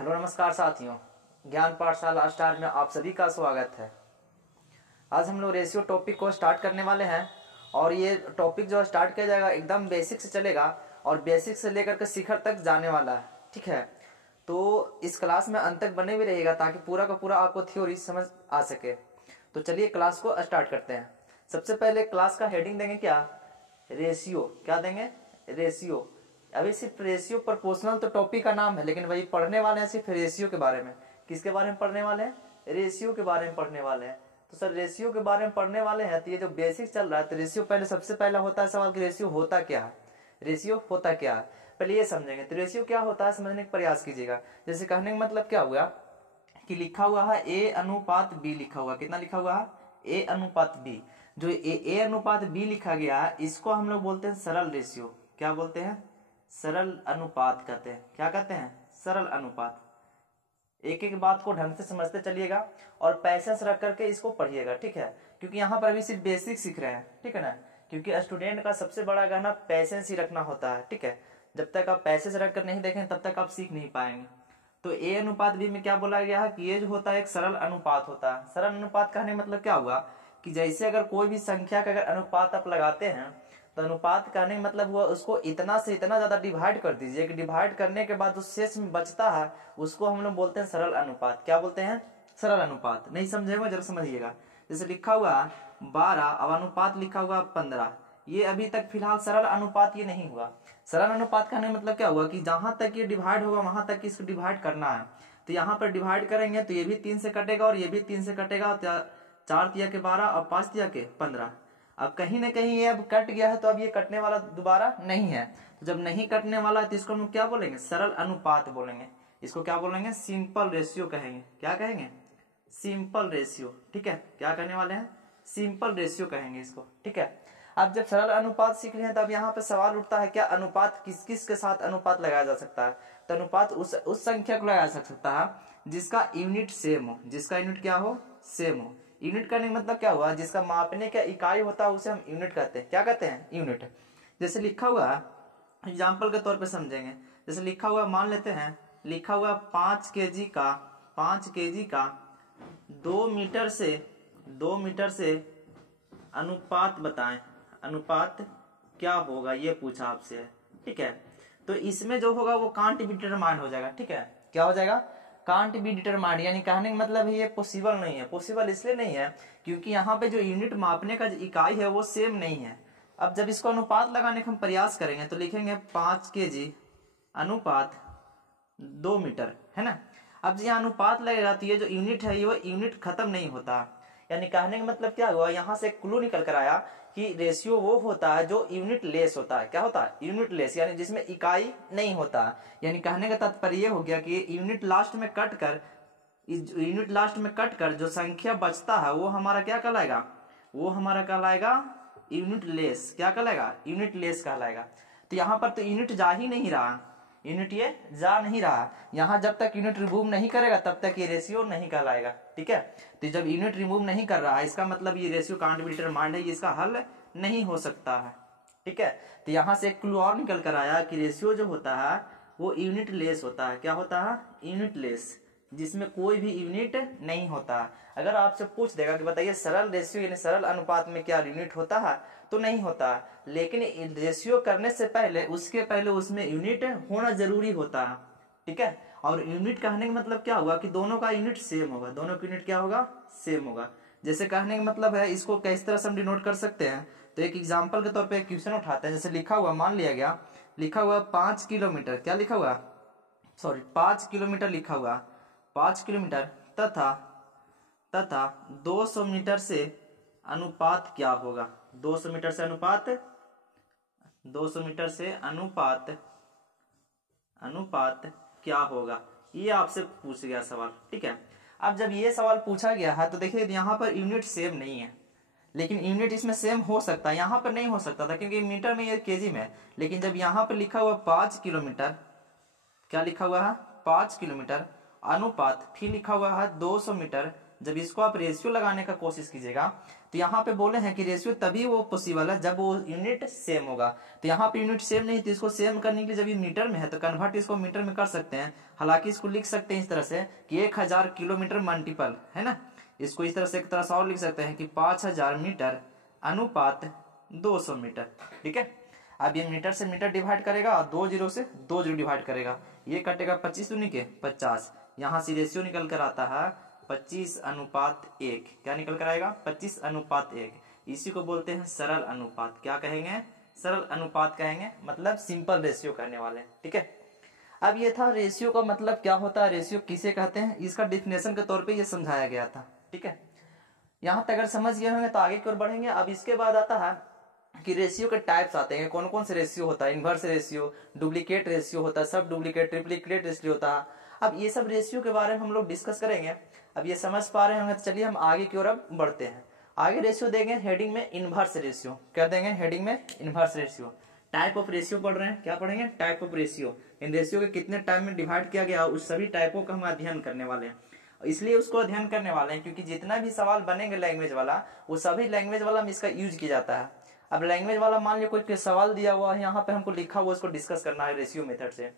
Hello नमस्कार साथियों, ज्ञान पाठशाला स्टार में आप सभी का स्वागत है। आज हम लोग रेशियो टॉपिक को स्टार्ट करने वाले हैं और ये टॉपिक जो स्टार्ट किया जाएगा एकदम बेसिक से चलेगा और बेसिक से लेकर के शिखर तक जाने वाला है। ठीक है, तो इस क्लास में अंत तक बने भी रहेगा ताकि पूरा का पूरा आपको थ्योरी समझ आ सके। तो चलिए क्लास को स्टार्ट करते हैं। सबसे पहले क्लास का हेडिंग देंगे क्या? रेशियो। क्या देंगे? रेशियो। अभी सिर्फ रेशियो प्रोपोर्शनल तो टॉपिक का नाम है, लेकिन वही पढ़ने वाले हैं सिर्फ रेशियो के बारे में। किसके बारे में पढ़ने वाले हैं? रेशियो के बारे में पढ़ने वाले हैं। तो सर रेशियो के बारे में पढ़ने वाले हैं तो ये जो बेसिक चल रहा है, तो रेशियो पहले सबसे पहला होता है सवाल कि रेशियो होता क्या है। रेशियो होता क्या है पहले ये समझेंगे। तो रेशियो क्या होता है समझने का प्रयास कीजिएगा। जैसे कहने का मतलब क्या हुआ कि लिखा हुआ है ए अनुपात बी लिखा हुआ। कितना लिखा हुआ है? ए अनुपात बी। जो ए अनुपात बी लिखा गया है इसको हम लोग बोलते हैं सरल रेशियो। क्या बोलते हैं? सरल अनुपात कहते हैं। क्या कहते हैं? सरल अनुपात। एक एक बात को ढंग से समझते चलिएगा और पैसेंस रख करके इसको पढ़िएगा। ठीक है, क्योंकि यहाँ पर अभी सिर्फ बेसिक सीख रहे हैं। ठीक है ना, क्योंकि स्टूडेंट का सबसे बड़ा गहना पैसेंस ही रखना होता है। ठीक है, जब तक आप पैसेंस रख कर नहीं देखें तब तक आप सीख नहीं पाएंगे। तो ए अनुपात बी में क्या बोला गया है कि ये जो होता है एक सरल अनुपात होता है। सरल अनुपात कहने मतलब क्या हुआ कि जैसे अगर कोई भी संख्या का अगर अनुपात आप लगाते हैं तो अनुपात कहने का मतलब हुआ उसको इतना से इतना ज्यादा डिवाइड कर दीजिए कि डिवाइड करने के बाद जो शेष में बचता है उसको हम लोग बोलते हैं सरल अनुपात। क्या बोलते हैं? सरल अनुपात। नहीं समझेगा जरा समझिएगा। जैसे लिखा हुआ 12 अब अनुपात लिखा हुआ 15, ये अभी तक फिलहाल सरल अनुपात ये नहीं हुआ। सरल अनुपात कहने का मतलब क्या हुआ कि जहां तक ये डिवाइड होगा वहां तक इसको डिवाइड करना है। तो यहाँ पर डिवाइड करेंगे तो ये भी 3 से कटेगा और ये भी 3 से कटेगा। 4 तिया के 12 और 5 तिया के 15। अब कहीं ना कहीं ये अब कट गया है तो अब ये कटने वाला दोबारा नहीं है। तो जब नहीं कटने वाला है तो इसको हम क्या बोलेंगे? सरल अनुपात बोलेंगे। इसको क्या बोलेंगे? सिंपल रेशियो कहेंगे। क्या कहेंगे? Simple ratio. ठीक है, क्या कहने वाले हैं? सिंपल रेशियो कहेंगे इसको। ठीक है, अब जब सरल अनुपात सीख रहे हैं तब यहाँ पे सवाल उठता है क्या अनुपात किस किस के साथ अनुपात लगाया जा सकता है? तो अनुपात उस संख्या को लगाया जा सकता है जिसका यूनिट सेम हो। जिसका यूनिट क्या हो? सेम हो। यूनिट करने का मतलब क्या हुआ? जिसका मापने का इकाई होता है उसे हम यूनिट कहते हैं। क्या कहते हैं? यूनिट। जैसे लिखा हुआ एग्जाम्पल के तौर पे समझेंगे। जैसे लिखा हुआ मान लेते हैं, लिखा हुआ 5 केजी का 2 मीटर से अनुपात बताएं। अनुपात क्या होगा ये पूछा आपसे। ठीक है, तो इसमें जो होगा वो कांट बी डिटरमाइंड हो जाएगा। ठीक है, क्या हो जाएगा? Can't be determined. यानी कहने का मतलब ये पॉसिबल नहीं है। पॉसिबल इसलिए नहीं है क्योंकि यहाँ पे जो यूनिट मापने का जो इकाई है वो सेम नहीं है। अब जब इसको अनुपात लगाने का हम प्रयास करेंगे तो लिखेंगे 5 केजी अनुपात 2 मीटर, है ना। अब यहाँ अनुपात लगेगा तो ये जो यूनिट है ये यूनिट खत्म नहीं होता। यानी कहने का मतलब क्या हुआ, यहाँ से क्लू निकल कर आया कि रेशियो वो होता है जो यूनिट लेस होता है। क्या होता है? यूनिट लेस, यानी जिसमें इकाई नहीं होता। यानी कहने का तात्पर्य ये हो गया कि यूनिट लास्ट में कट कर जो संख्या बचता है वो हमारा क्या कहलाएगा? वो हमारा कहलाएगा यूनिट लेस। क्या कहलाएगा? यूनिट लेस कहलाएगा। तो यहाँ पर तो यूनिट जा ही नहीं रहा, यूनिट ये जा नहीं रहा। यहाँ जब तक यूनिट रिमूव नहीं करेगा तब तक ये रेशियो नहीं कहलाएगा। ठीक है, तो जब यूनिट रिमूव नहीं कर रहा है इसका मतलब ये रेशियो कांट बी डिटरमाइंड है, ये इसका हल नहीं हो सकता है। ठीक है, तो यहाँ से एक क्लू और निकल कर आया कि रेशियो जो होता है वो यूनिट लेस होता है। क्या होता है? यूनिट लेस, जिसमें कोई भी यूनिट नहीं होता। अगर आपसे पूछ देगा कि बताइए सरल रेशियो यानी सरल अनुपात में क्या यूनिट होता है, तो नहीं होता। लेकिन रेशियो करने से पहले उसके पहले उसमें यूनिट होना जरूरी होता है। ठीक है, और यूनिट कहने का मतलब क्या हुआ कि दोनों का यूनिट सेम होगा। दोनों का यूनिट क्या होगा? सेम होगा। जैसे कहने का मतलब है इसको किस तरह से हम डिनोट कर सकते हैं, तो एक एग्जाम्पल के तौर पर एक क्वेश्चन उठाते हैं। जैसे लिखा हुआ मान लिया गया, लिखा हुआ 5 किलोमीटर, क्या लिखा हुआ? 5 किलोमीटर लिखा हुआ। 5 किलोमीटर तथा 200 मीटर से अनुपात क्या होगा? 200 मीटर से अनुपात क्या होगा? ये आपसे पूछ गया सवाल। ठीक है, अब जब ये सवाल पूछा गया है तो देखिए यहाँ पर यूनिट सेम नहीं है, लेकिन यूनिट इसमें सेम हो सकता है। यहाँ पर नहीं हो सकता था क्योंकि मीटर में ये केजी में। लेकिन जब यहाँ पर लिखा हुआ 5 किलोमीटर, क्या लिखा हुआ है? 5 किलोमीटर अनुपात, फिर लिखा हुआ है 200 मीटर जब इसको आप रेशियो लगाने का कोशिश कीजिएगा तो यहाँ पे बोले हैं कि रेशियो तभी वो पॉसिबल है जब वो यूनिट सेम होगा। तो यहाँ पे यूनिट सेम नहीं, तो इसको सेम करने के लिए जब ये मीटर में है तो कन्वर्ट इसको मीटर में कर सकते हैं। हालांकि इसको लिख सकते हैं इस तरह से कि 1000 किलोमीटर मल्टीपल है ना, इसको इस तरह से एक तरह से और लिख सकते हैं कि 5000 मीटर अनुपात 200 मीटर। ठीक है, अब ये मीटर से मीटर डिवाइड करेगा और 2 जीरो से 2 जीरो डिवाइड करेगा, ये कटेगा 25 दूनी के 50। यहाँ से रेशियो निकल कर आता है 25:1। क्या निकल कर आएगा? 25:1। इसी को बोलते हैं सरल अनुपात। क्या कहेंगे? सरल अनुपात कहेंगे, मतलब सिंपल रेशियो करने वाले। ठीक है, अब ये था रेशियो का मतलब क्या होता है, रेशियो किसे कहते हैं, इसका डिफिनेशन के तौर पे ये समझाया गया था। ठीक है, यहाँ तक अगर समझ गए होंगे तो आगे की ओर बढ़ेंगे। अब इसके बाद आता है कि रेशियो के टाइप्स आते हैं, कौन कौन से रेशियो होता है। इनवर्स रेशियो, डुप्लीकेट रेशियो होता है, सब डुप्लीकेट, ट्रिप्लीकेट रेशियो होता है। अब ये सब रेशियो के बारे में हम लोग डिस्कस करेंगे। अब ये समझ पा रहे होंगे तो चलिए हम आगे की ओर अब बढ़ते हैं। आगे रेशियो देंगे हेडिंग में इनवर्स रेशियो। क्या देंगे हेडिंग में? Inverse ratio. Type of ratio पढ़ रहे हैं, क्या पढ़ेंगे? Type of ratio. In ratio के कितने टाइप में डिवाइड किया गया उस सभी टाइपों का हम अध्ययन करने वाले हैं। इसलिए उसको अध्ययन करने वाले हैं क्योंकि जितना भी सवाल बनेंगे लैंग्वेज वाला, वो सभी लैंग्वेज वाला में इसका यूज किया जाता है। अब लैंग्वेज वाला मान लिया कोई सवाल दिया हुआ है, यहाँ पे हमको लिखा हुआ, उसको डिस्कस करना है रेशियो मेथड से।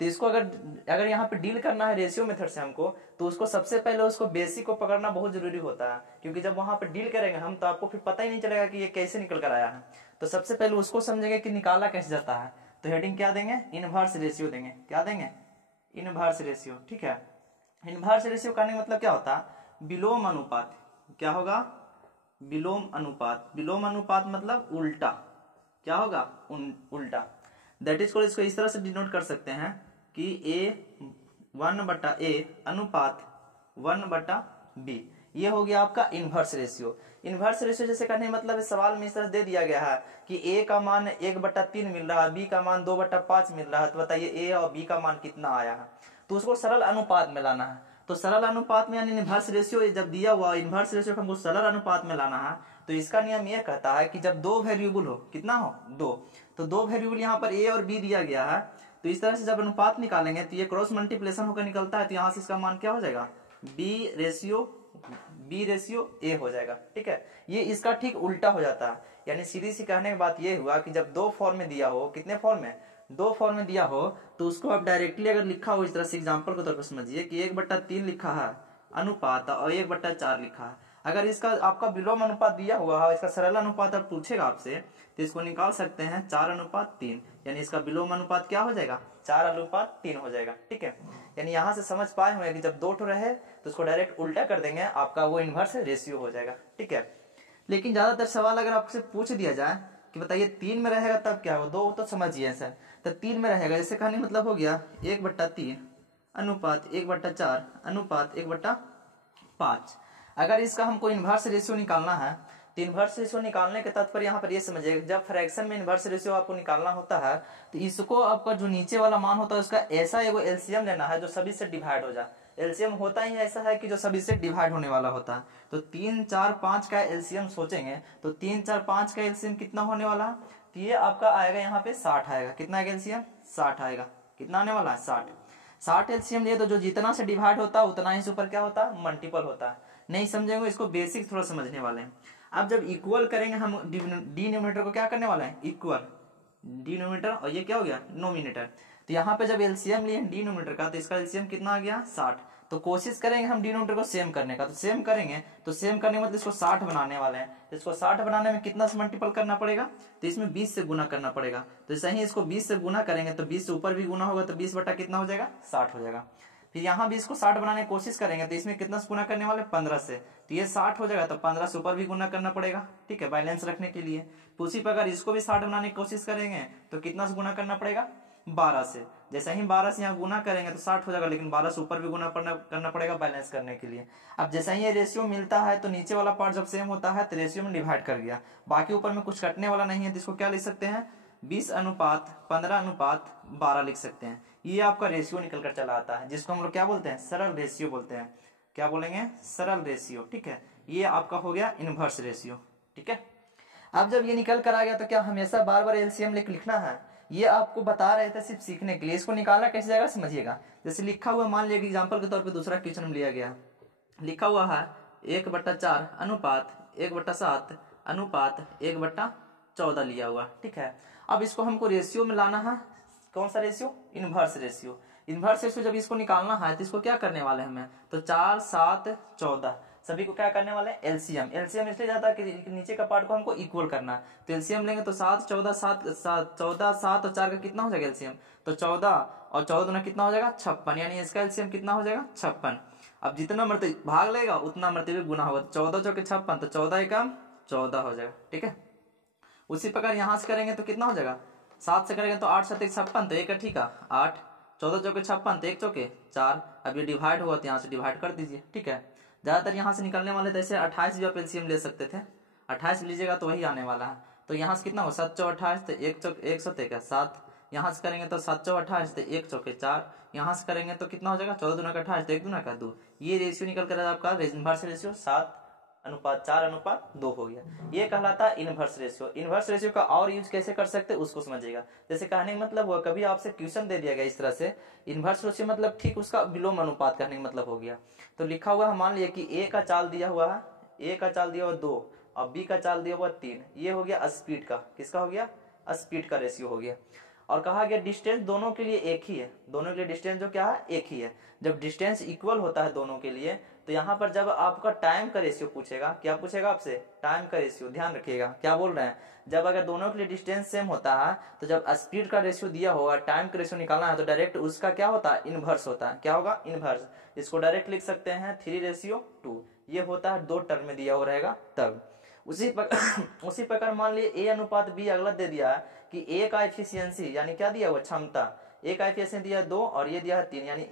तो इसको अगर यहाँ पे डील करना है रेशियो मेथड से हमको, तो उसको सबसे पहले उसको बेसिक को पकड़ना बहुत जरूरी होता है, क्योंकि जब वहां पे डील करेंगे हम तो आपको फिर पता ही नहीं चलेगा कि ये कैसे निकल कर आया है। तो सबसे पहले उसको समझेंगे कि निकाला कैसे जाता है। तो हेडिंग क्या देंगे? इनवर्स रेशियो देंगे। क्या देंगे? Inverse ratio. ठीक है, इनवर्स रेशियो करने का मतलब क्या होता है? विलोम अनुपात। क्या होगा? विलोम अनुपात। विलोम अनुपात मतलब उल्टा। क्या होगा? उल्टा। दैट इज को इसको इस तरह से डिनोट कर सकते हैं कि A1/A अनुपात 1/B। ये हो गया आपका इनवर्स रेशियो। इनवर्स रेशियो जैसे करने मतलब सवाल में इस तरह दे दिया गया है कि A का मान 1/3 मिल रहा है, B का मान 2/5 मिल रहा है, तो बताइए A और B का मान कितना आया है। तो उसको सरल अनुपात में लाना है। तो सरल अनुपात में यानी इनवर्स रेशियो जब दिया हुआ इनवर्स रेशियो हमको सरल अनुपात में लाना है, तो इसका नियम यह कहता है कि जब दो वेरिएबल हो, कितना हो? 2, तो दो वेरिएबल यहाँ पर A और B दिया गया है, तो इस तरह से जब अनुपात निकालेंगे तो ये क्रॉस मल्टीप्लिकेशन होकर निकलता है, तो यहाँ से इसका मान क्या हो जाएगा? B रेशियो A हो जाएगा। ठीक है, ये इसका ठीक उल्टा हो जाता है। यानी सीधी सी कहने की बात ये हुआ कि जब दो फॉर्म में दिया हो, कितने फॉर्म में? 2 फॉर्म में दिया हो, तो उसको आप डायरेक्टली अगर लिखा हो इस तरह से एग्जांपल के तौर पर समझिए कि 1/3 लिखा है अनुपात और 1/4 लिखा है। अगर इसका आपका विलोम अनुपात दिया हुआ है, इसका सरल अनुपात अब पूछेगा आपसे, तो इसको निकाल सकते हैं 4:3। यानी इसका विलोम अनुपात क्या हो जाएगा? 4:3 हो जाएगा। ठीक है, यानी यहाँ से समझ पाए हुए कि जब 2 ठो रहे तो उसको डायरेक्ट उल्टा कर देंगे, आपका वो इनवर्स रेशियो हो जाएगा। ठीक है, लेकिन ज्यादातर सवाल अगर आपसे पूछ दिया जाए कि बताइए 3 में रहेगा तब क्या होगा, 2 तो समझिए सर, तो 3 में रहेगा, जैसे कहने मतलब हो गया 1/3 अनुपात 1/4 अनुपात 1/5। अगर इसका हमको इनवर्स रेशियो निकालना है, तो इनवर्स रेशियो निकालने के तात्पर्य यहाँ पर ये समझिए, जब फ्रैक्शन में इनवर्स रेशियो आपको निकालना होता है, तो इसको आपका जो नीचे वाला मान होता है उसका ऐसा एगो एलसीएम लेना है जो सभी से डिवाइड हो जाए। एलसीएम होता ही ऐसा है कि जो सभी से डिवाइड होने वाला होता है। तो 3, 4, 5 का एलसीएम सोचेंगे तो 3, 4, 5 का एलसीएम कितना होने वाला है? तो ये आपका आएगा यहाँ पे 60 आएगा। कितना आएगा एलसीएम? 60 आएगा। कितना आने वाला है? 60 एलसीएम लिए तो जो जितना से डिवाइड होता है उतना ही से ऊपर क्या होता है? मल्टीपल होता है। नहीं समझेंगे इसको, बेसिक थोड़ा समझने वाले हैं। अब जब इक्वल करेंगे हम डिनोमिनेटर को क्या करने वाला है? इक्वल डिनोमिनेटर, और ये क्या हो गया? नोमिनेटर। तो यहाँ पे जब एलसीएम लिए डिनोमिनेटर का, तो इसका एलसीएम कितना आ गया? 60। तो कोशिश करेंगे हम डिनोमिनेटर को सेम करने का, तो सेम करेंगे, तो सेम करने मतलब इसको 60 बनाने वाले हैं। तो इसको 60 बनाने में कितना से मल्टीपल करना पड़ेगा? तो इसमें 20 से गुना करना पड़ेगा। तो जैसे ही इसको 20 से गुना करेंगे तो 20 से ऊपर भी गुना होगा, तो 20 बटा कितना हो जाएगा? 60 हो जाएगा। फिर यहाँ भी इसको 60 बनाने की कोशिश करेंगे तो इसमें कितना से गुना करने वाले? 15 से, तो ये 60 हो जाएगा, तो 15 से ऊपर भी गुना करना पड़ेगा। ठीक है, बैलेंस रखने के लिए। उसी पर अगर इसको भी 60 बनाने की कोशिश करेंगे तो कितना से गुना करना पड़ेगा? 12 से। जैसे ही 12 से यहाँ गुना करेंगे तो 60 हो जाएगा, लेकिन 12 से ऊपर भी गुना करना पड़ेगा बैलेंस करने के लिए। अब जैसे ही ये रेशियो मिलता है तो नीचे वाला पार्ट जब सेम होता है तो रेशियो में डिवाइड कर गया, बाकी ऊपर में कुछ कटने वाला नहीं है, तो इसको क्या लिख सकते हैं? 20:15:12 लिख सकते हैं। ये आपका रेशियो निकल कर चला आता है, जिसको हम लोग क्या बोलते हैं? सरल रेशियो बोलते हैं। क्या बोलेंगे? सरल रेशियो। ठीक है, ये आपका हो गया इनवर्स रेशियो। ठीक है, अब जब ये निकल कर आ गया तो क्या हमेशा बार बार एलसीएम लिखना है? ये आपको बता रहे थे सिर्फ सीखने के लिए। इसको निकालना कैसे जाएगा समझिएगा। जैसे लिखा हुआ, मान लिया एग्जाम्पल के तौर पर दूसरा क्वेश्चन लिया गया, लिखा हुआ है 1/4 अनुपात 1/7 अनुपात 1/14 लिया हुआ। ठीक है, अब इसको हमको रेशियो में लाना है। कौन सा ratio? Inverse ratio. Inverse ratio जब इसको निकालना है तो इसको क्या करने वाले हैं हमें, तो 4 7 14 सभी को क्या करने वाले हैं, एलसीएम। एलसीएम इसलिए जाता है कि नीचे का पार्ट को हमको इक्वल करना है, तो एलसीएम लेंगे तो 7 14 14 7 और 4 का कितना हो जाएगा एलसीएम, तो 14 और 14 दूना कितना हो जाएगा 56, यानी इसका एलसीएम कितना हो जाएगा 56। अब जितना मरतबे भाग लेगा उतना मरतबे गुना होगा, 14 चौके 56, तो 14 एकम 14 हो जाएगा। ठीक है, उसी प्रकार यहां से करेंगे तो कितना हो जाएगा, 7 से करेंगे तो 8 7 56, तो एक है ठीक है 8, 14 चौके 56, तो 1 चौके 4। अब ये डिवाइड हुआ तो यहाँ से डिवाइड कर दीजिए। ठीक है, ज्यादातर यहाँ से निकलने वाले तो ऐसे 28 जो आप एलसीएम ले सकते थे, 28 लीजिएगा तो वही आने वाला है। तो यहाँ से कितना हो 7 चौ 28, तो 1 चौक 1 7 7, यहाँ से करेंगे तो 7 चौ 28, तो 1 चौके 4, यहाँ से करेंगे तो कितना हो जाएगा 14 दूना का 28, तो 1 दूना का 2। ये रेशियो निकल कर आपका इनवर्स रेशियो 7:4:2 हो गया। ये कहलाता है इनवर्स रेशियो। इनवर्स रेशियो का और यूज कैसे कर सकते हैं उसको समझिएगा। जैसे कहने का मतलब हुआ, कभी आपसे क्वेश्चन दे दिया गया इस तरह से, इनवर्स रेशियो मतलब ठीक उसका विलोम अनुपात कहने का मतलब हो गया। तो लिखा हुआ है, मान लिया कि ए का चाल दिया हुआ है, ए का चाल दिया हुआ 2 और बी का चाल दिया हुआ 3, ये हो गया स्पीड का, किसका हो गया, स्पीड का रेशियो हो गया। और कहा गया डिस्टेंस दोनों के लिए एक ही है, दोनों के लिए डिस्टेंस जो क्या है एक ही है। जब डिस्टेंस इक्वल होता है दोनों के लिए, तो यहाँ पर जब आपका टाइम का रेशियो पूछेगा, क्या पूछेगा आपसे, टाइम का रेशियो। ध्यान रखिएगा क्या बोल रहे हैं, जब अगर दोनों के लिए डिस्टेंस सेम होता है तो जब स्पीड का रेशियो दिया होगा, टाइम का रेशियो निकालना है तो डायरेक्ट उसका क्या होता है, इनवर्स होता है। क्या होगा, इनवर्स। इसको डायरेक्ट लिख सकते हैं 3:2, ये होता है 2 टर्म में दिया हुआ रहेगा तब। उसी प्रकार मान लिए ए अनुपात बी अगला दे दिया है कि ए का एफिशिएंसी यानी क्या दिया हुआ, क्षमता, ए का एफिशिएंसी दिया 2 और ये दिया है 3, यानी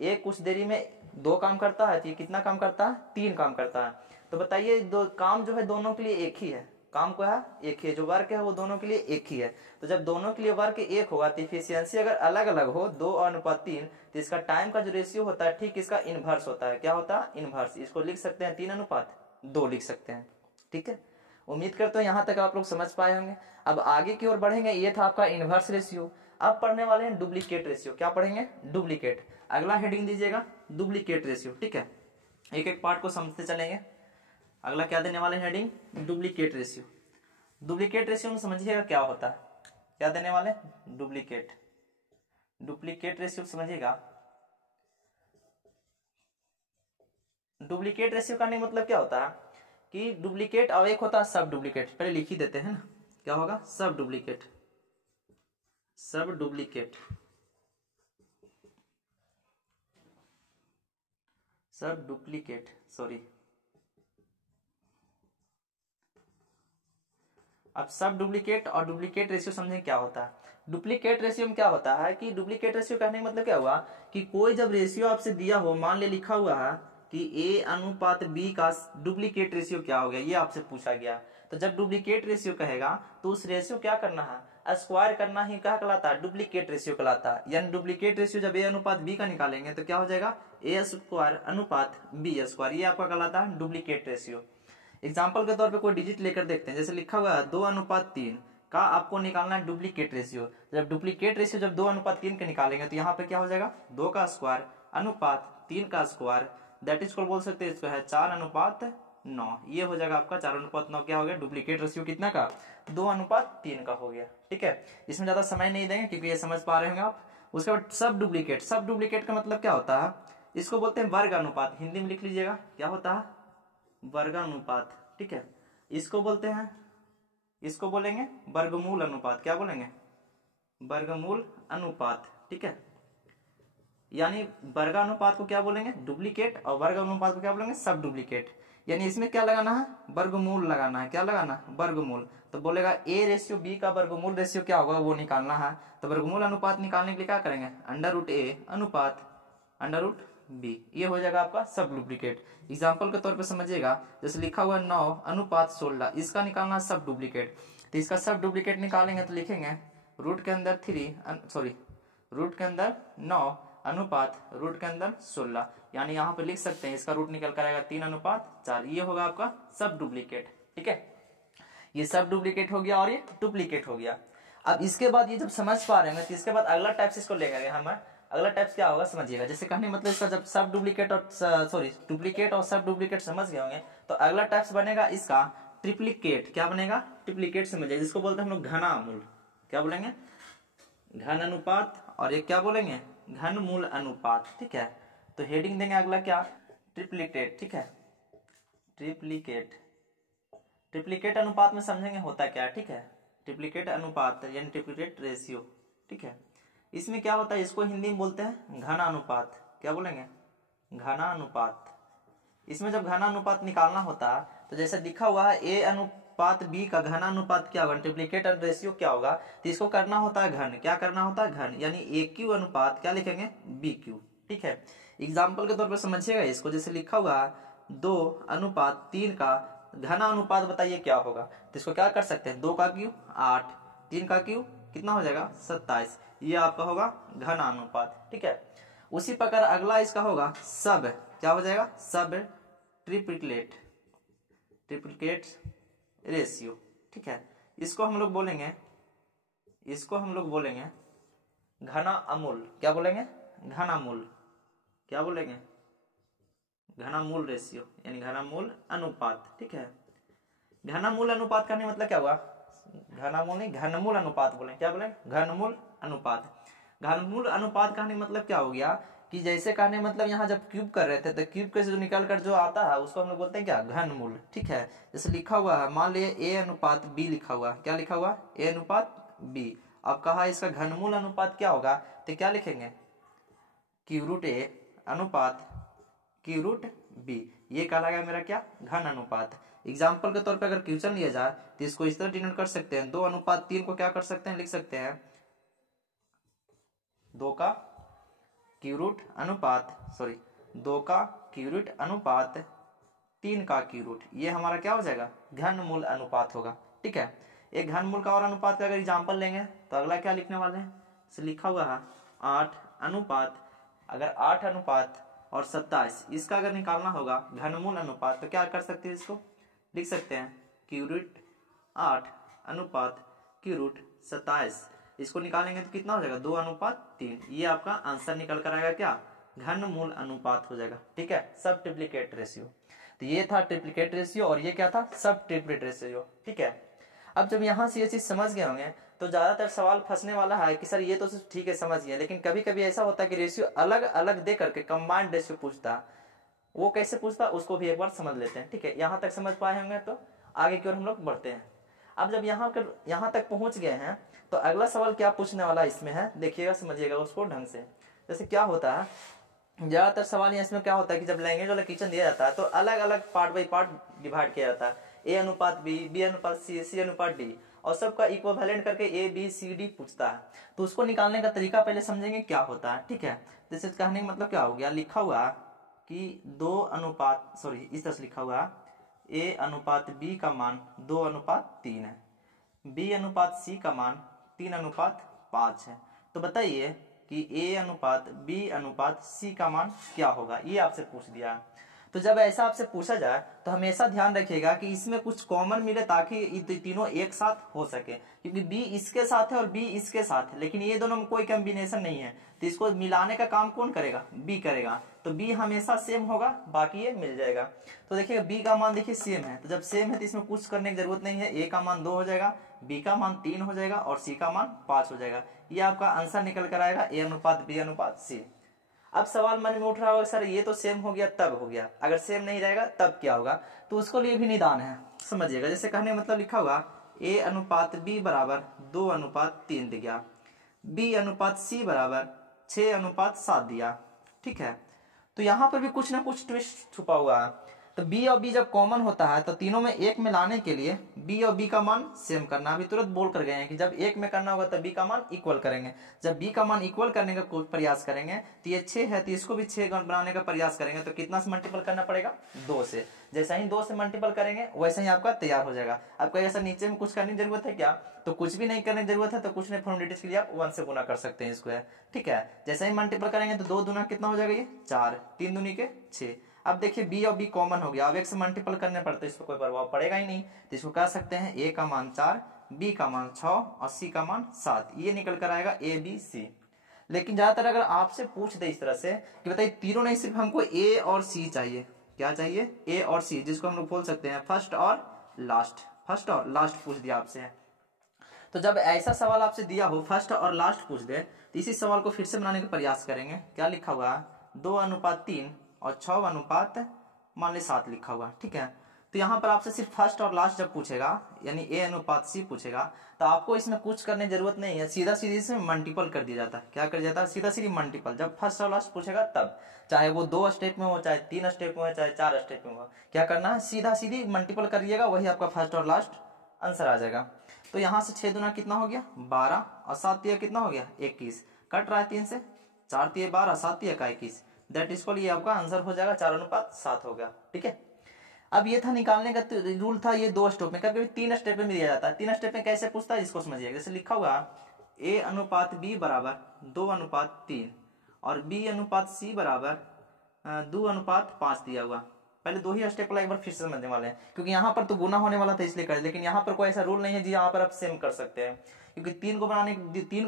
एक कुछ देरी में 2 काम करता है, तो ये कितना काम करता है, 3 काम करता है। तो बताइए दो काम जो है दोनों के लिए एक ही है, काम को है एक ही है, जो वर्क है वो दोनों के लिए एक ही है। तो जब दोनों के लिए वर्क एक होगा तो इफिशियंसी अगर अलग अलग हो 2:3, तो इसका टाइम का जो रेशियो होता है ठीक इसका इनवर्स होता है। क्या होता है, इनवर्स। इसको लिख सकते हैं 3:2 लिख सकते हैं। ठीक है, उम्मीद करते हैं यहाँ तक आप लोग समझ पाए होंगे। अब आगे की ओर बढ़ेंगे, ये था आपका इनवर्स रेशियो। अब पढ़ने वाले हैं डुप्लीकेट रेशियो। क्या पढ़ेंगे, डुप्लीकेट। अगला हेडिंग दीजिएगा डुप्लीकेट रेशियो। ठीक है, एक एक पार्ट को समझते चलेंगे। अगला क्या देने वाले heading, duplicate ratio. Duplicate ratio में समझिएगा क्या होता है, क्या देने वाले, डुप्लीकेट। डुप्लीकेट रेशियो समझिएगा। डुप्लीकेट रेशियो का मतलब क्या होता है कि डुप्लीकेट और एक होता है सब डुप्लीकेट। पहले लिख ही देते हैं ना, क्या होगा, सब डुप्लीकेट। सब डुप्लीकेट, सब डुप्लीकेट, सॉरी। अब सब डुप्लीकेट और डुप्लीकेट रेशियो समझें क्या होता है। डुप्लीकेट रेशियो में क्या होता है कि डुप्लीकेट रेशियो कहने का मतलब क्या हुआ कि कोई जब रेशियो आपसे दिया हो, मान ले लिखा हुआ है कि ए अनुपात बी का डुप्लीकेट रेशियो क्या हो गया, ये आपसे पूछा गया। तो जब डुप्लीकेट रेशियो कहेगा तो उस रेशियो क्या करना है, स्क्वायर करना ही क्या कहलाता है, डुप्लीकेट रेशियो कहलाता है। यानी डुप्लीकेट रेशियो जब ए अनुपात बी का निकालेंगे तो क्या हो जाएगा, ए स्क्वायर अनुपात बी स्क्वायर, ये आपका कहलाता है डुप्लीकेट रेशियो। एग्जाम्पल के तौर पे कोई डिजिट लेकर देखते हैं, जैसे लिखा हुआ है 2:3 का आपको निकालना है डुप्लीकेट रेशियो। जब डुप्लीकेट रेशियो जब 2:3 के निकालेंगे तो यहाँ पे क्या हो जाएगा, 2 का स्क्वायर अनुपात 3 का स्क्वायर, दैट इज को बोल सकते हैं इसको है 4:9। ये हो जाएगा आपका 4:9। क्या हो गया, डुप्लीकेट रेशियो कितना का, 2:3 का हो गया। ठीक है, इसमें ज्यादा समय नहीं देंगे क्योंकि ये समझ पा रहे होंगे आप। उसके बाद सब डुप्लीकेट। सब डुप्लीकेट का मतलब क्या होता है, इसको बोलते हैं वर्ग अनुपात। हिंदी में लिख लीजिएगा, क्या होता है, वर्गानुपात। ठीक है, इसको बोलते हैं, इसको बोलेंगे वर्गमूल अनुपात। क्या बोलेंगे, वर्गमूल अनुपात। ठीक है, यानी वर्गानुपात को क्या बोलेंगे, डुप्लीकेट, और वर्गानुपात को क्या बोलेंगे, सब डुप्लीकेट। यानी इसमें क्या लगाना है, वर्गमूल लगाना है। क्या लगाना है, वर्गमूल। तो बोलेगा ए रेशियो बी का वर्गमूल रेशियो क्या होगा वो निकालना है। तो वर्गमूल अनुपात निकालने के लिए क्या करेंगे, √a अनुपात √b, ये हो जाएगा आपका सब डुप्लीकेट। एग्जाम्पल के तौर पे समझिएगा, जैसे लिखा हुआ 9:16, इसका निकालना सब डुप्लीकेट। तो इसका सब डुप्लीकेट निकालेंगे तो लिखेंगे रूट के अंदर 9 अनुपात रूट के अंदर 16, यानी यहाँ पे लिख सकते हैं इसका रूट निकल कर आएगा 3:4। ये होगा आपका सब डुप्लीकेट। ठीक है, ये सब डुप्लीकेट हो गया और ये डुप्लीकेट हो गया। अब इसके बाद ये जब समझ पा रहे हैं तो इसके बाद अगला टाइप से इसको लेकर हम अगला टाइप्स क्या होगा समझिएगा। जैसे कहने मतलब इसका जब सब डुप्लीकेट और डुप्लीकेट और सब डुप्लीकेट समझ गए होंगे तो अगला टाइप्स बनेगा इसका ट्रिप्लीकेट। क्या बनेगा? ट्रिप्लीकेट समझिए, जिसको बोलते हैं हम लोग घनामूल। क्या बोलेंगे? घन अनुपात। और ये क्या बोलेंगे? घन मूल अनुपात। ठीक है, तो हेडिंग देंगे अगला क्या? ट्रिप्लीकेट। ठीक है, ट्रिप्लीकेट। ट्रिप्लीकेट अनुपात में समझेंगे होता क्या। ठीक है, ट्रिप्लीकेट अनुपात यानी ट्रिप्लीकेट रेशियो। ठीक है, इसमें क्या होता है, इसको हिंदी में बोलते हैं घना अनुपात। क्या बोलेंगे? घना अनुपात। इसमें जब घना अनुपात निकालना होता है तो जैसे दिखा हुआ है ए अनुपात बी का घना अनुपात क्या होगा, ट्रिप्लीकेट रेशियो क्या होगा, तो इसको करना होता है घन। क्या करना होता है? घन, यानी ए क्यू अनुपात क्या लिखेंगे? B Q. ठीक है, एग्जाम्पल के तौर पर समझिएगा इसको। जैसे लिखा हुआ है 2:3 का घना अनुपात बताइए क्या होगा, तो इसको क्या कर सकते हैं? 2 का क्यू 8, 3 का क्यू कितना हो जाएगा? 27। ये आपका होगा घन अनुपात। ठीक है, उसी प्रकार अगला इसका होगा सब। क्या हो जाएगा? सब ट्रिप्लीकेट, ट्रिप्लीकेट रेशियो। ठीक है, इसको हम लोग बोलेंगे, इसको हम लोग बोलेंगे घना अमूल। क्या बोलेंगे? घनामूल। क्या बोलेंगे? घनामूल रेशियो यानी घनामूल अनुपात। ठीक है, घनामूल अनुपात का नहीं मतलब क्या हुआ? घनामूल नहीं, घनमूल अनुपात बोले। क्या बोले? घनमूल अनुपात। घनमूल अनुपात का नहीं मतलब क्या हो गया कि जैसे कहने मतलब यहाँ जब क्यूब कर रहे थे तो क्यूब के से जो निकल कर जो आता है उसको हम लोग बोलते हैं क्या? घनमूल। ठीक है, जैसे लिखा हुआ है मान लिया ए अनुपात बी लिखा हुआ। क्या लिखा हुआ? ए अनुपात बी। अब कहा इसका घनमूल अनुपात क्या होगा, तो क्या लिखेंगे? क्यू रूट ए अनुपात क्यू रूट बी। ये कहलाएगा मेरा क्या? घन अनुपात। एग्जाम्पल के तौर पे अगर क्वेश्चन लिया जाए तो इसको इस तरह डिनोट कर सकते हैं। 2:3 को क्या कर सकते हैं? लिख सकते हैं 2 का क्यू रूट अनुपात 2 का क्यू रूट अनुपात 3 का क्यू रूट। ये हमारा क्या हो जाएगा? घन मूल अनुपात होगा। ठीक है, एक घन मूल का और अनुपात का अगर एग्जाम्पल लेंगे तो अगला क्या लिखने वाले हैं? तो लिखा हुआ है 8 अनुपात, अगर 8 अनुपात और 27 इसका अगर निकालना होगा घनमूल अनुपात तो क्या कर सकते हैं? इसको लिख सकते हैं क्यू रूट 8 अनुपात क्यू रूट 27। इसको निकालेंगे तो कितना हो जाएगा? 2:3। ये आपका आंसर निकल कर आएगा क्या? घनमूल अनुपात हो जाएगा। ठीक है, सब ट्रिप्लीकेट रेशियो। तो ये था ट्रिप्लीकेट रेशियो और ये क्या था? सब ट्रिप्लीकेट रेशियो। ठीक है, अब जब यहाँ से ये चीज समझ गए होंगे तो ज्यादातर सवाल फंसने वाला है कि सर ये तो ठीक है समझ गए, लेकिन कभी कभी ऐसा होता है कि रेशियो अलग अलग दे करके कंबाइंड रेशियो पूछता है। वो कैसे पूछता है उसको भी एक बार समझ लेते हैं। ठीक है, यहाँ तक समझ पाए होंगे तो आगे की ओर हम लोग बढ़ते हैं। अब जब यहाँ तक पहुंच गए हैं तो अगला सवाल क्या पूछने वाला इसमें है, देखिएगा समझिएगा उसको ढंग से। जैसे क्या होता है, ज्यादातर सवाल इसमें क्या होता है कि जब लैंग्वेज वाला क्वेश्चन दिया जाता है तो अलग अलग पार्ट बाई पार्ट डिवाइड किया जाता है। ए अनुपात बी, बी अनुपात सी, सी अनुपात डी, और सबका इक्विवेलेंट करके ए बी सी डी पूछता है। तो उसको निकालने का तरीका पहले समझेंगे क्या होता है। ठीक है, जैसे कहने का मतलब क्या हो गया, लिखा हुआ कि 2 अनुपात इस तरह से लिखा हुआ ए अनुपात बी का मान 2:3 है, बी अनुपात सी का मान 3:5 है। तो बताइए कि ए अनुपात बी अनुपात सी का मान क्या होगा, ये आपसे पूछ दिया। तो जब ऐसा आपसे पूछा जाए तो हमेशा ध्यान रखिएगा कि इसमें कुछ कॉमन मिले ताकि ये तीनों एक साथ हो सके, क्योंकि बी इसके साथ है और बी इसके साथ है, लेकिन ये दोनों में कोई कॉम्बिनेशन नहीं है, तो इसको मिलाने का काम कौन करेगा? बी करेगा। तो बी हमेशा सेम होगा, बाकी ये मिल जाएगा। तो देखिएगा बी का मान देखिए सेम है, तो जब सेम है तो इसमें कुछ करने की जरूरत नहीं है। ए का मान 2 हो जाएगा, बी का मान 3 हो जाएगा और सी का मान 5 हो जाएगा। ये आपका आंसर निकल कर आएगा ए अनुपात बी अनुपात सी। अब सवाल मन में उठ रहा होगा सर ये तो सेम हो गया तब हो गया, अगर सेम नहीं रहेगा तब क्या होगा? तो उसको लिए भी निदान है, समझिएगा। जैसे कहने मतलब लिखा होगा ए अनुपात बी बराबर 2:3 दिया, बी अनुपात सी बराबर 6:7 दिया। ठीक है, तो यहाँ पर भी कुछ ना कुछ ट्विस्ट छुपा हुआ है। तो बी और बी जब कॉमन होता है तो तीनों में एक में लाने के लिए बी और बी का मान सेम करना। अभी तुरंत बोल कर गए हैं कि जब एक में करना होगा तो बी का मान इक्वल करेंगे। जब बी का मान इक्वल करने का प्रयास करेंगे तो ये 6 है तो इसको भी 6 बनाने का प्रयास करेंगे, तो कितना से मल्टीपल करना पड़ेगा? 2 से। जैसा ही 2 से मल्टीपल करेंगे वैसे ही आपका तैयार हो जाएगा। आपको ऐसा नीचे में कुछ करने की जरूरत है क्या? तो कुछ भी नहीं करने की जरूरत है, तो कुछ नहीं, फॉर्मेलिटीज के लिए आप 1 से गुना कर सकते हैं इसको है। ठीक है, जैसे ही मल्टीपल करेंगे तो 2 दूना कितना हो जाएगा? ये 4, 3 दूनी के 6। अब देखिए बी और बी कॉमन हो गया, अब एक से मल्टीपल करने पड़ते इसको कोई प्रभाव पड़ेगा ही नहीं, तो इसको कह सकते हैं ए का मान 4, बी का मान 6 और सी का मान 7। ये निकल कर आएगा ए बी सी। लेकिन ज्यादातर अगर आपसे पूछ दे इस तरह से कि बताइए तीनों नहीं, सिर्फ हमको ए और सी चाहिए, क्या चाहिए, ए और सी, जिसको हम लोग बोल सकते हैं फर्स्ट और लास्ट, फर्स्ट और लास्ट पूछ दिया आपसे। तो जब ऐसा सवाल आपसे दिया हो फर्स्ट और लास्ट पूछ दे, तो इसी सवाल को फिर से बनाने का प्रयास करेंगे। क्या लिखा हुआ है, 2:3 और 6 मान ली 7 लिखा हुआ, ठीक है। तो यहाँ पर आपसे सिर्फ फर्स्ट और लास्ट जब पूछेगा, यानी A:C पूछेगा, तो आपको इसमें कुछ करने की जरूरत नहीं है, सीधा सीधी से मल्टीपल कर दिया जाता है। क्या कर दिया जाता है, सीधा सीधी मल्टीपल। जब फर्स्ट और लास्ट पूछेगा तब, चाहे वो 2 स्टेप में हो, चाहे 3 स्टेप में हो, चाहे 4 स्टेप में हो, क्या करना है, सीधा सीधी मल्टीपल करिएगा, वही आपका फर्स्ट और लास्ट आंसर आ जाएगा। तो यहाँ से 6 दूना कितना हो गया 12 और 7 तिया कितना हो गया 21, कट रहा है 3 से, 4 तिया 12, 7 तिया का 21, दैट इज कॉल्ड, ये आपका आंसर हो जाएगा 4:7 हो गया, ठीक है। अब ये था निकालने का रूल था, ये 2 स्टेप में, कभी 3 स्टेप में दिया जाता है। 3 स्टेप में कैसे पूछता है इसको समझिए। जैसे लिखा हुआ A:B बराबर 2:3 और B:C बराबर 2:5 दिया हुआ। पहले 2 ही स्टेप एक बार फिर से समझने वाले हैं, क्योंकि यहाँ पर तो गुना होने वाला था इसलिए कर, लेकिन यहाँ पर कोई ऐसा रूल नहीं है जी यहाँ पर आप सेम कर सकते हैं, क्योंकि 3 को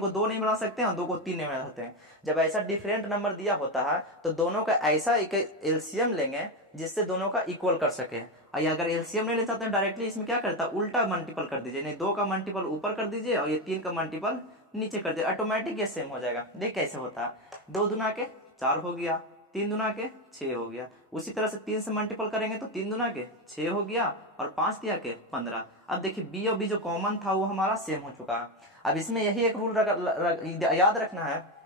2 नहीं बना सकते हैं और 2 को 3 नहीं बना सकते हैं। जब ऐसा डिफरेंट नंबर दिया होता है तो दोनों का ऐसा एक एलसीएम लेंगे जिससे दोनों का इक्वल कर सके। अगर एलसीएम नहीं ले सकते हैं डायरेक्टली, इसमें क्या करता है, उल्टा मल्टीपल कर दीजिए, नहीं 2 का मल्टीपल ऊपर कर दीजिए और ये 3 का मल्टीपल नीचे कर दीजिए, ऑटोमेटिक ये सेम हो जाएगा। देख कैसे होता है, 2 दूना के 4 हो गया, 3 दूना के 6 हो गया। उसी तरह से 3 से मल्टीपल करेंगे तो 3 दूना के 6 हो गया और 5 दिया के 15। अब देखिए बी और बी जो कॉमन था वो हमारा सेम हो चुका है। अब इसमें यही एक रूल याद रखना है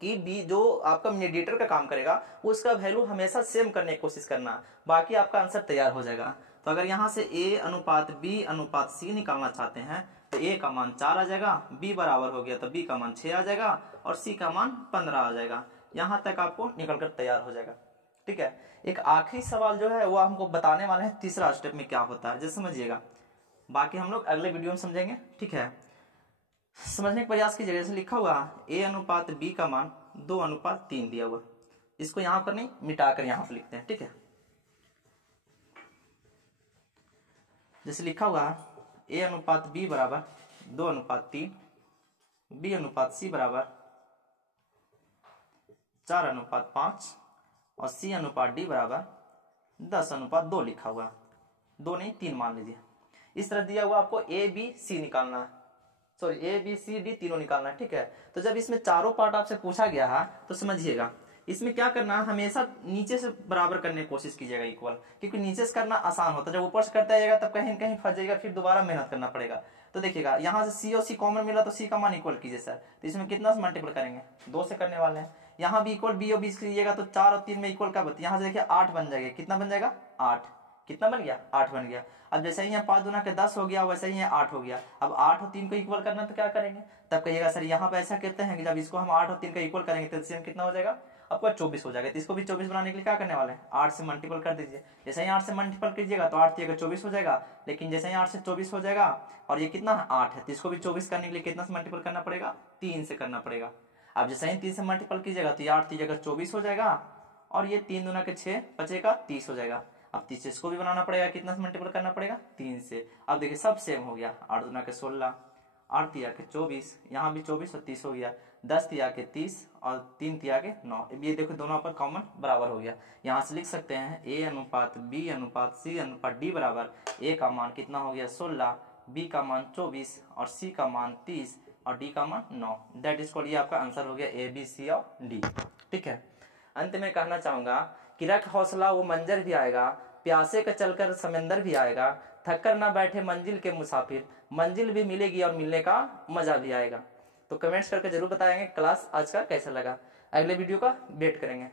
कि बी जो आपका मीडिएटर का काम करेगा उसका वैल्यू हमेशा सेम करने की कोशिश करना, बाकी आपका आंसर तैयार हो जाएगा। तो अगर यहाँ से A:B:C निकालना चाहते हैं तो A का मान 4 आ जाएगा, B बराबर हो गया तो B का मान 6 आ जाएगा और C का मान 15 आ जाएगा। यहाँ तक आपको निकल कर तैयार हो जाएगा, ठीक है। एक आखिरी सवाल जो है वो हमको बताने वाले हैं तीसरा स्टेप में क्या होता है, जैसे समझिएगा, बाकी हम लोग अगले वीडियो में समझेंगे, ठीक है। समझने का प्रयास कीजिएगा। जैसे लिखा हुआ A:B का मान 2:3 दिया हुआ, इसको यहाँ पर नहीं मिटाकर यहाँ पर लिखते हैं, ठीक है। जैसे लिखा हुआ A:B बराबर 2:3, B:C बराबर 4:5 और C:D बराबर 10:2 लिखा हुआ, 2 नहीं 3 मान लीजिए। इस तरह दिया हुआ आपको ABC निकालना है, सॉरी ABCD तीनों निकालना है, ठीक है। तो जब इसमें चारों पार्ट आपसे पूछा गया है तो समझिएगा इसमें क्या करना है, हमेशा नीचे से बराबर करने की कोशिश कीजिएगा इक्वल, क्योंकि नीचे से करना आसान होता है, जब ऊपर से करते जाएगा तब कहीं कहीं फंस जाएगा, फिर दोबारा मेहनत करना पड़ेगा। तो देखिएगा यहाँ से C और C कॉमन मिला तो C का मान इक्वल कीजिए सर, तो इसमें कितना से मल्टीपल करेंगे, 2 से करने वाले हैं। यहाँ भी इक्वल B और B कीजिएगा तो 4 और 3 में इक्वल का बता, यहाँ से देखिए 8 बन जाएगा, कितना बन जाएगा 8, कितना बन गया 8 बन गया। अब जैसे ही यहाँ 5 दूना के 10 हो गया, वैसे ही 8 हो गया। अब 8 और 3 को इक्वल करना तो क्या करेंगे, तब कहिएगा सर यहाँ पे ऐसा कहते हैं कि जब इसको हम 8 और 3 का इक्वल करेंगे तो एलसीएम कितना हो जाएगा आपका 24 हो जाएगा। तो इसको भी 24 बनाने के लिए क्या करने वाले हैं, 8 से मल्टीपल कर दीजिए। जैसे ही 8 से मल्टीपल कीजिएगा तो 8 का 24 हो जाएगा, लेकिन जैसे ही 8 से 24 हो जाएगा और ये कितना है 8 है, तो इसको भी 24 करने के लिए कितना से मल्टीपल करना पड़ेगा, 3 से करना पड़ेगा। अब जैसे ही 3 से मल्टीपल कीजिएगा तो ये 8 3 24 हो जाएगा और ये 3 दूना के 6 बचेगा 30 हो जाएगा। अब 30 इसको भी बनाना पड़ेगा, कितना से मल्टीपल करना पड़ेगा 3 से। अब देखिए सब सेम हो गया, 8 दूना के 16, 8 तिया के 24, यहाँ भी 24 और 30 हो गया, 10 तिया के 30 और 3 तिया के 9। ये देखो दोनों पर कॉमन बराबर हो गया। यहाँ से लिख सकते हैं A:B:C:D बराबर A का मान कितना हो गया 16, B का मान 24 और C का मान 30 और D का मान 9। दैट इज कॉल्ड, ये आपका आंसर हो गया ABC और D, ठीक है। अंत में कहना चाहूंगा कि रख हौसला वो मंजर भी आएगा, प्यासे का चलकर समंदर भी आएगा, थक कर ना बैठे मंजिल के मुसाफिर, मंजिल भी मिलेगी और मिलने का मजा भी आएगा। तो कमेंट्स करके जरूर बताएंगे क्लास आज का कैसा लगा, अगले वीडियो का वेट करेंगे।